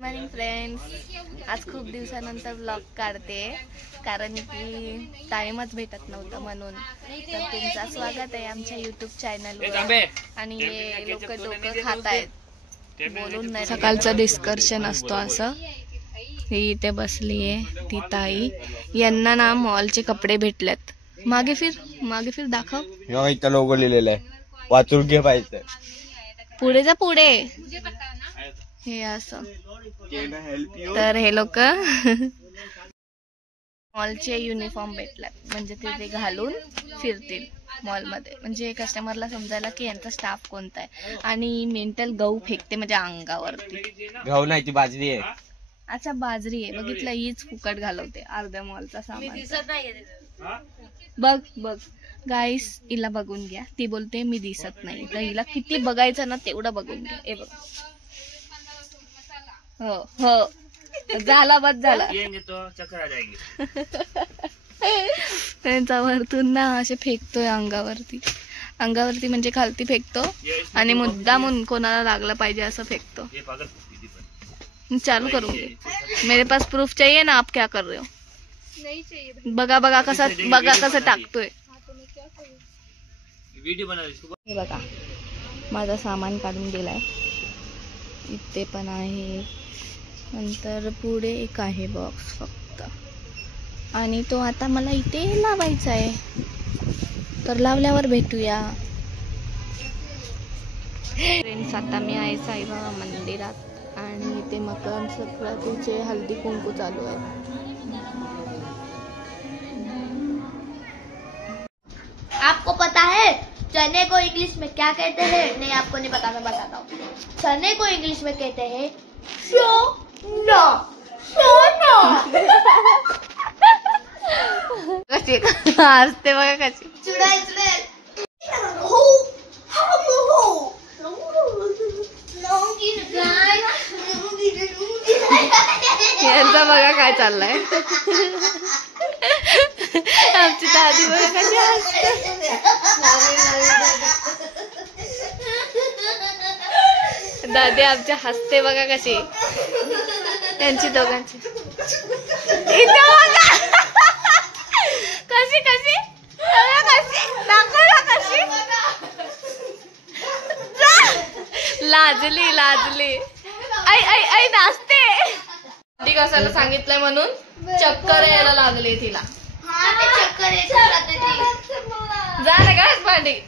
Morning friends, आज खूप दिवसानंतर व्लॉग काढते कारण की टाइमच भेटत नव्हता म्हणून. तर तुमचं स्वागत आहे आमच्या यूट्यूब चॅनलवर. आणि हे लोक डोकं खात आहेत बोलून नाही. सकाळचं डिस्कशन असतो असं. ही इथे बसली आहे ती ताई. यांना ना मॉलचे कपडे भेटलेत. मागे फिर दाखव. इथं लोगो लिहिलेला आहे, वाचून घे पाहिजे. पुढे जा पुढे. हे असं तर हे लोक मॉलचे युनिफॉर्म भेटलात म्हणजे ते घालून फिरतील मॉलमध्ये. म्हणजे कस्टमरला समजायला की यांचा स्टाफ कोणता आहे. आणि मेंटल गहू फेकते म्हणजे अंगावरती. गहू नाही, ती बाजरी आहे. अच्छा बाजरी आहे. बघितलं, हीच फुकट घालवते अर्ध्या मॉलचा सामान. बघ गाईस, हिला बघून घ्या. ती बोलते मी दिसत नाही. तर हिला किती बघायचं ना तेवढं बघून घ्या. हे बघ. हो झाला बस झाला. त्यांचा वरतून ना असे फेकतोय अंगावरती म्हणजे खालती फेकतो आणि मुद्दामून कोणाला लागलं पाहिजे असं फेकतो. चालू करूँ मेरे पास प्रूफ चाहिए ना. आप क्या कर रहे हो? नहीं चाहिए. बघा कसं टाकतोय. हे बघा माझा सामान काढून दिलाय. इथे पण आहे, नंतर पुढे एक आहे बॉक्स फक्त. आणि तो आता मला इथे लावायचा आहे. तर लावल्यावर भेटूया. फ्रेंड्स, आता मी आहे साईबाबा मंदिरात आणि इथे मकर संक्रांतीचे हल्दी कुंकू चालू आहे. आपको पता है चने को इंग्लिश में क्या कहते हैं? नहीं, आपको नहीं पता, मैं बताता हूँ. चने को इंग्लिश में कहते हैं सोना. कशी हसते बघा कशी. चुड़ैल यांचा बघा काय चाललंय. आमची दादी बघा कशी हसते. दादी आमच्या हसते बघा कशी. त्यांची दोघांची इथे बघा कशी दाखव ना कशी. लाजली आई नाचते. ती कसाला सांगितलंय म्हणून चक्कर यायला लागले तिला. जा ना घास भांडी.